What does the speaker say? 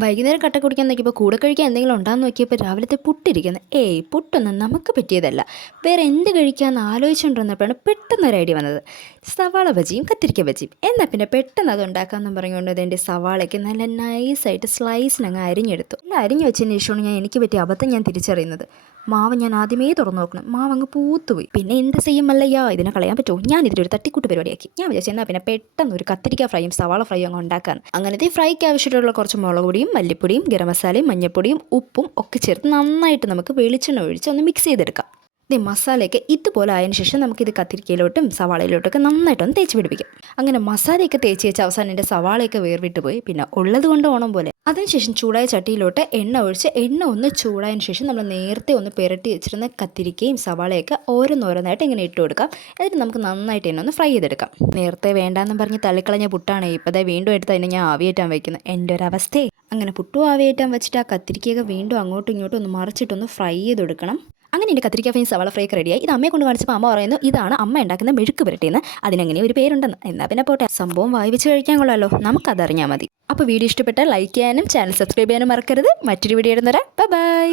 വൈകുന്നേരം കട്ട കുടിക്കാൻ നോക്കിയപ്പോൾ കൂടെ കഴിക്കാൻ എന്തെങ്കിലും ഉണ്ടാകുന്ന നോക്കിയപ്പോൾ രാവിലത്തെ പുട്ടിരിക്കുന്നു. പുട്ടൊന്നും നമുക്ക് പറ്റിയതല്ല. വേറെ എന്ത് കഴിക്കാമെന്ന് ആലോചിച്ചുകൊണ്ടിരുന്നപ്പോഴാണ് പെട്ടെന്ന് ഒരു ഐഡിയ വന്നത്. സവാള ബജിയും കത്തിരിക്ക ബജിയും. എന്നാൽ പിന്നെ പെട്ടെന്ന് അത് ഉണ്ടാക്കാമെന്ന് പറഞ്ഞുകൊണ്ട് അതിൻ്റെ സവാളയ്ക്ക് നല്ല നൈസായിട്ട് സ്ലൈസിനങ്ങ് അരിഞ്ഞെടുത്തു. എല്ലാം അരിഞ്ഞു വെച്ചതിന് ശേഷമാണ് എനിക്ക് പറ്റിയ അബദ്ധം ഞാൻ തിരിച്ചറിയുന്നത്. മാവ് ഞാൻ ആദ്യമേ തുറന്നു നോക്കണം. മാവ് അങ്ങ് പൂത്തുപോയി. പിന്നെ എന്ത് ചെയ്യും മല്ലയ്യ, ഇതിനെ കളയാൻ പറ്റുമോ? ഞാൻ ഇതിലൊരു തട്ടിക്കൂട്ട് പരിപാടിയാക്കി. ഞാൻ വിചാരിച്ചു എന്നാൽ പിന്നെ പെട്ടെന്ന് ഒരു കത്തിരിക്ക ഫ്രൈയും സവാള ഫ്രൈയും അങ്ങ് ഉണ്ടാക്കാൻ. അങ്ങനത്തെ ഫ്രൈക്ക് ആവശ്യമായിട്ടുള്ള കുറച്ച് മുളക് പൊടിയും മല്ലിപ്പൊടിയും ഗരം മസാലയും മഞ്ഞൾപ്പൊടിയും ഉപ്പും ഒക്കെ ചേർത്ത് നന്നായിട്ട് നമുക്ക് വെളിച്ചെണ്ണ ഒഴിച്ച് ഒന്ന് മിക്സ് ചെയ്തെടുക്കാം. മസാലയൊക്കെ ഇതുപോലെ ആയതിനു ശേഷം നമുക്കിത് കത്തിരിക്കയിലോട്ടും സവാളയിലോട്ടൊക്കെ നന്നായിട്ടൊന്ന് തേച്ച് പിടിപ്പിക്കാം. അങ്ങനെ മസാലയൊക്കെ തേച്ച് വെച്ച് അവസാനം എൻ്റെ സവാളയൊക്കെ വേർവിട്ട് പോയി. പിന്നെ ഉള്ളത് കൊണ്ട് ഓണം പോലെ. അതിനുശേഷം ചൂടായ ചട്ടിയിലോട്ട് എണ്ണ ഒഴിച്ച് എണ്ണ ഒന്ന് ചൂടായതിനു ശേഷം നമ്മൾ നേരത്തെ ഒന്ന് പുരട്ടി വെച്ചിരുന്ന കത്തിരിക്കയും സവാളയൊക്കെ ഓരോന്നോരോന്നായിട്ട് ഇങ്ങനെ ഇട്ട് കൊടുക്കാം. എന്നിട്ട് നമുക്ക് നന്നായിട്ട് എണ്ണ ഒന്ന് ഫ്രൈ ചെയ്തെടുക്കാം. നേരത്തെ വേണ്ടാന്നും പറഞ്ഞ് തള്ളിക്കളഞ്ഞ പുട്ടാണ് ഇപ്പോൾ വീണ്ടും എടുത്ത് അതിനെ ഞാൻ ആവിയേറ്റാൻ വയ്ക്കുന്നത്. എൻ്റെ ഒരു അവസ്ഥയെ. അങ്ങനെ പുട്ടും ആവിയേറ്റാൻ വെച്ചിട്ട് ആ കത്തിരിക്കയൊക്കെ വീണ്ടും അങ്ങോട്ടും ഇങ്ങോട്ടും ഒന്ന് മറിച്ചിട്ടൊന്ന് ഫ്രൈ ചെയ്തെടുക്കണം. അങ്ങനെ എൻ്റെ കത്തിരിക്ക ഫ്രൈ സവാള ഫ്രൈക്ക് റെഡിയായി. ഇത് അമ്മയെ കൊണ്ട് കാണിച്ചപ്പോൾ അമ്മ പറയുന്നു ഇതാണ് അമ്മ ഉണ്ടാക്കുന്ന മെഴുക്ക് പുരട്ടിയെന്ന്. അതിനങ്ങനെ ഒരു പേരുണ്ടെന്ന്. എന്നാൽ പിന്നെ പോട്ടെ, സംഭവം വായിച്ച് കഴിക്കാൻ കൊള്ളാമല്ലോ, നമുക്കതറിഞ്ഞാൽ മതി. അപ്പോൾ വീഡിയോ ഇഷ്ടപ്പെട്ടാൽ ലൈക്ക് ചെയ്യാനും ചാനൽ സബ്സ്ക്രൈബ് ചെയ്യാനും മറക്കരുത്. മറ്റൊരു വീഡിയോ ഇടുന്നവരെ ബൈ.